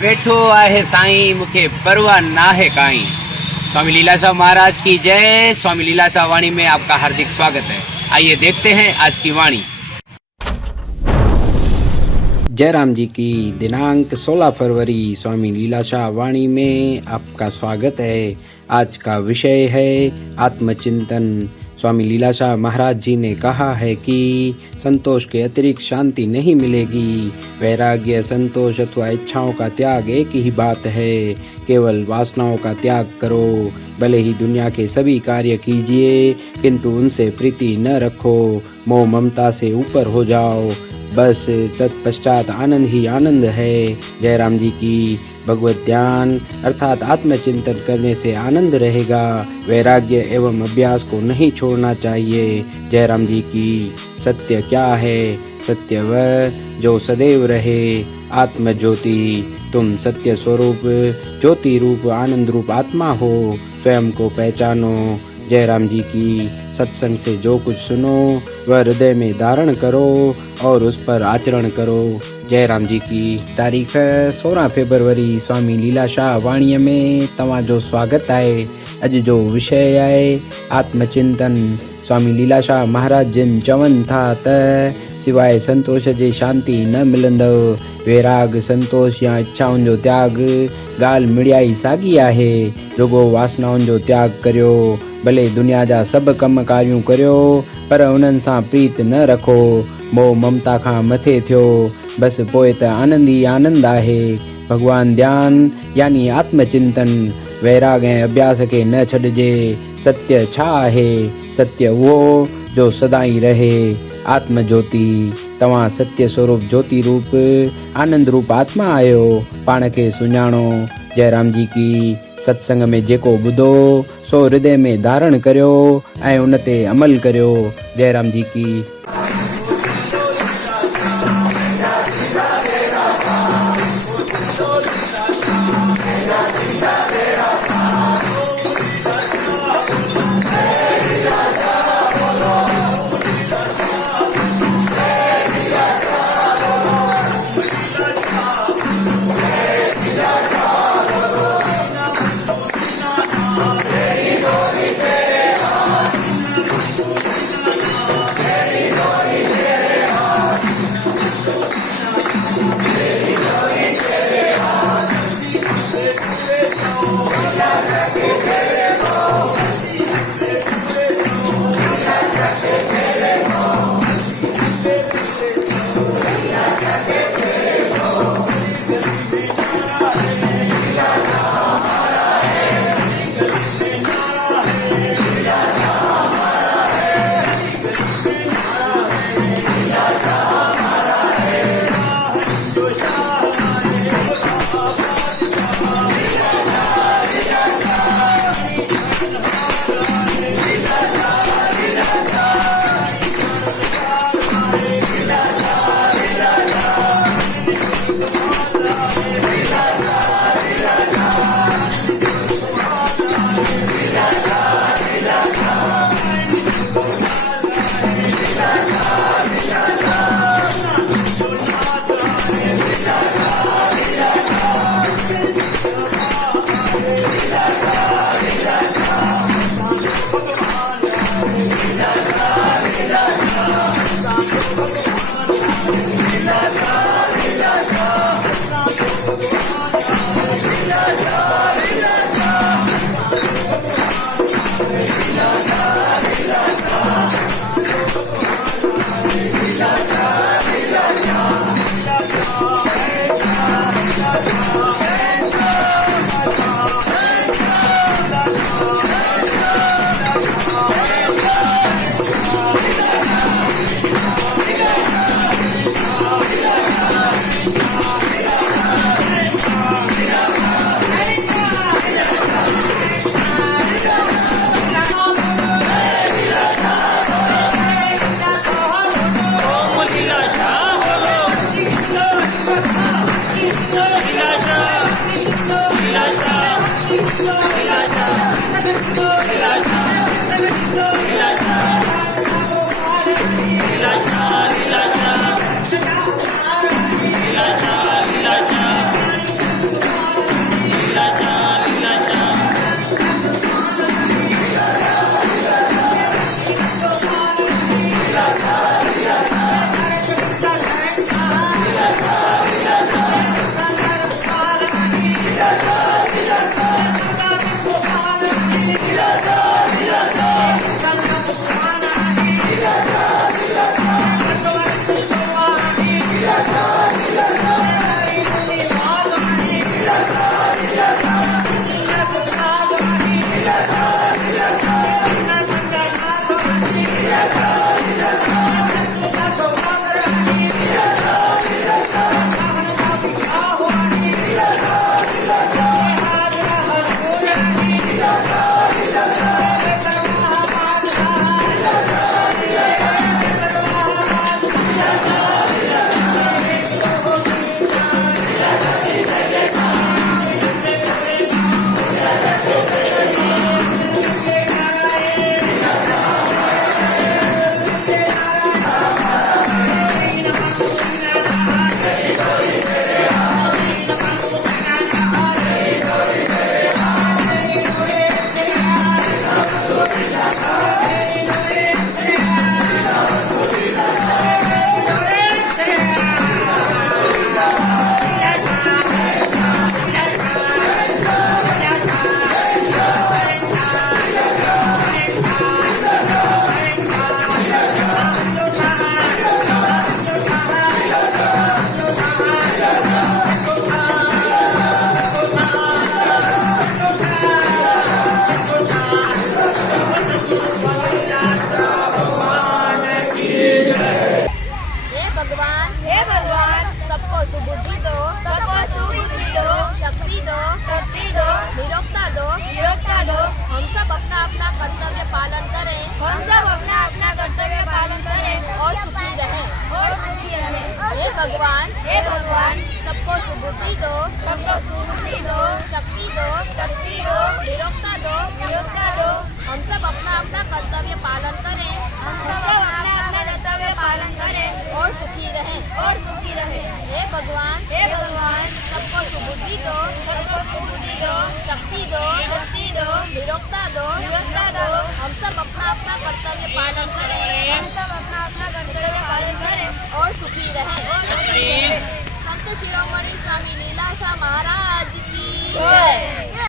वेठो आहे साईं मुखे परवाह ना है काई। स्वामी लीलाशाह महाराज की जय। स्वामी लीलाशाह वाणी में आपका हार्दिक स्वागत है। आइए देखते हैं आज की वाणी। जयराम जी की दिनांक 16 फरवरी स्वामी लीलाशाह वाणी में आपका स्वागत है। आज का विषय है आत्मचिंतन। स्वामी लीलाशाह महाराज जी ने कहा है कि संतोष के अतिरिक्त शांति नहीं मिलेगी। वैराग्य, संतोष अथवा इच्छाओं का त्याग एक ही बात है। केवल वासनाओं का त्याग करो। भले ही दुनिया के सभी कार्य कीजिए किंतु उनसे प्रीति न रखो। मोह ममता से ऊपर हो जाओ। बस तत्पश्चात आनंद ही आनंद है। जयराम जी की भगवत ध्यान अर्थात आत्मचिंतन करने से आनंद रहेगा। वैराग्य एवं अभ्यास को नहीं छोड़ना चाहिए। जयराम जी की सत्य क्या है? सत्य वह जो सदैव रहे। आत्म ज्योति, तुम सत्य स्वरूप ज्योति रूप आनंद रूप आत्मा हो। स्वयं को पहचानो। जयराम जी की सत्संग से जो कुछ सुनो वह हृदय में धारण करो और उस पर आचरण करो। जयराम जी की तारीख़ 16 फरवरी स्वामी लीलाशाह वाणीअ में तव्हांजो स्वागत आहे। अॼु जो विषय आहे आत्मचिंतन। स्वामी लीलाशाह महाराज जिन चवनि था त सिवाय संतोष जे शांति न मिलंदव। वैराग, संतोष या इच्छाउनि जो त्याग ॻाल्हि मिड़ियाई साॻी आहे। रुगो वासनाउनि जो त्याग करियो। भले दुनिया जा सभु कम कारियूं करियो पर उन्हनि सां प्रीत न रखो। मोह ममता खां मथे थियो। बसि पोइ त आनंद ई आनंद आहे। भगवान ध्यान यानी आत्मचिंतन। वैराग ऐं अभ्यास खे न छॾिजे। सत्य छा आहे? सत्य उहो जो सदाई रहे। आत्म ज्योति, तव्हां सत्य स्वरूप ज्योति रूप आनंद रूप आत्मा आहियो। पाण खे सुञाणो। जयराम जी की सत्संग में जेको ॿुधो सो हृदय में धारण करियो ऐं उन ते अमल करियो। जयराम जी की। अपना अपना कर्तव्य पालन करें। हम सब अपना अपना कर्तव्य पालन करें और सुखी रहें। हे भगवान सबको सुबुद्धि दो, शक्ति दो, निरोगता दो। हम सब अपना अपना कर्तव्य पालन करें। और सुखी रहें। हे भगवान सबको सुबुद्धि दो, शक्ति दो, निरोगता दो। हम सब अपना अपना कर्तव्य पालन करें। और सुखी रहें। संत शिरोमणि स्वामी लीलाशाह महाराज की जय।